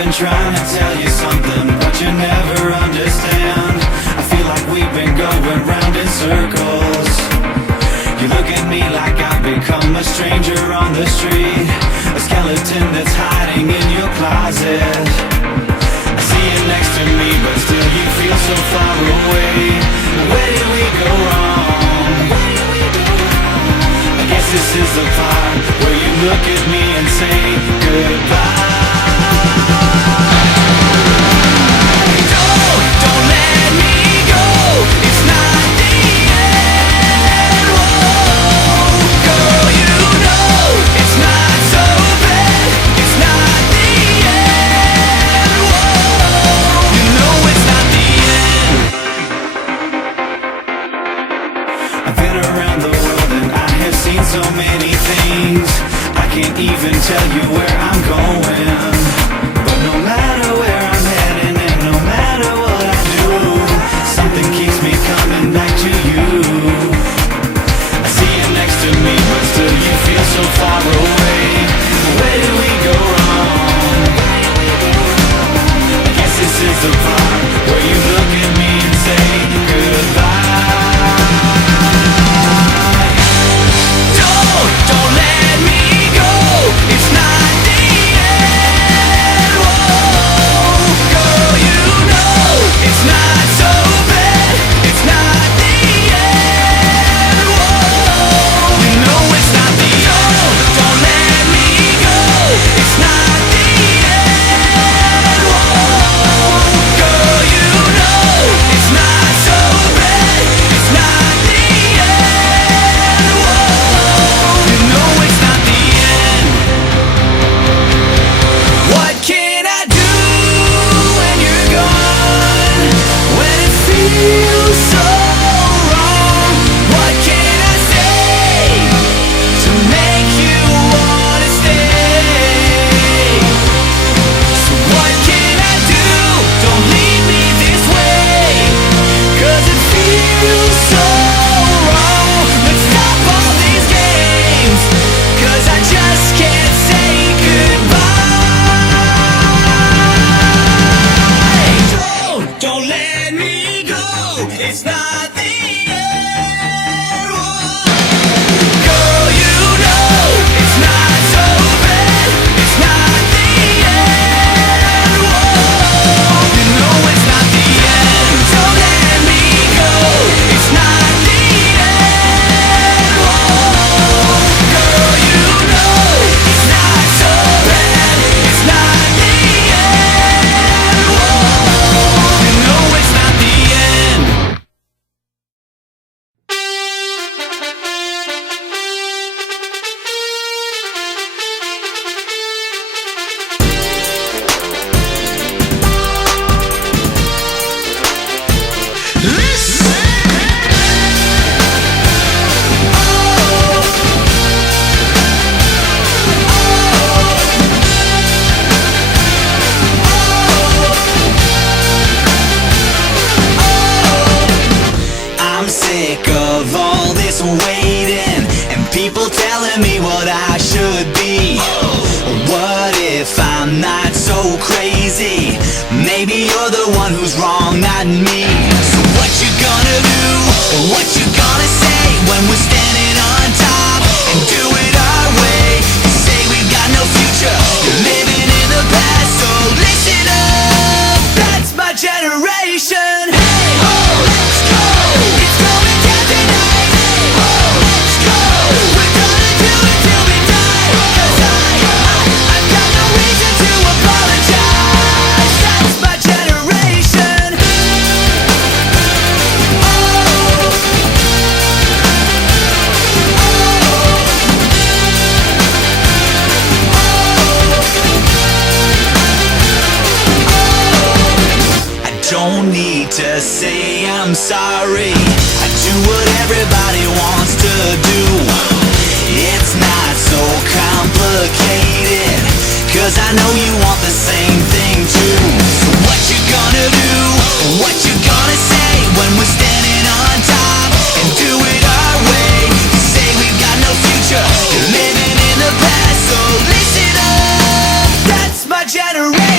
been trying to tell you something, but you never understand. I feel like we've been going round in circles. You look at me like I've become a stranger on the street, a skeleton that's hiding in your closet. I see you next to me, but still you feel so far away. Where did we go wrong? I guess this is the part where you look at me and say goodbye. Don't let me go. It's not the end. Whoa, girl, you know it's not so bad. It's not the end. Whoa, you know it's not the end. I've been around the world and I have seen so many things. I can't even tell you where I'm going, but no matter where I'm heading and no matter what I do, something keeps me coming back to you. I see you next to me, but still you feel so far away. Where did we go wrong? I guess this is the part where you look at me and say goodbye. Don't let me go. It's not the end. Whoa, girl, you know it's not so bad. It's not the end. Whoa, you know it's not the end. Don't let me go. It's not the end. Whoa, girl, you know it's not so bad. It's not the end. Whoa, you know it's not the end. What can I do when you're gone? When it feels so wrong, what can I say to make you wanna stay? So what can I do? Don't leave me this way, 'cause it feels so wrong. Let's stop all these games, 'cause I just can't say goodbye. Don't let me go. It's not the end. Whoa. Girl, you know it's not so bad. It's not the end. Whoa, you know it's not the end. Don't let me go. It's not the end. Whoa, girl, you know it's not so bad. It's not the end. Whoa, you know it's not the end. I'm sick of all this waiting and people telling me what I should be. What if I'm not so crazy? Maybe you're the one who's wrong, not me. So what you gonna do? What you gonna say when we're standing on top and do it our way? You say we've got no future, you're living in the past, so listen up. That's my generation. Hey ho, let's go. It's going down tonight. Hey ho, let's go. We're gonna do it till we die. 'Cause I've got no reason to apologize. That's my generation. I don't need to say I'm sorry. I do what everybody wants to do. It's not so complicated, 'cause I know you want the same thing too. So what you gonna do? What you gonna say when we're standing on top and do it our way? You say we've got no future, you're living in the past, so listen up. That's my generation.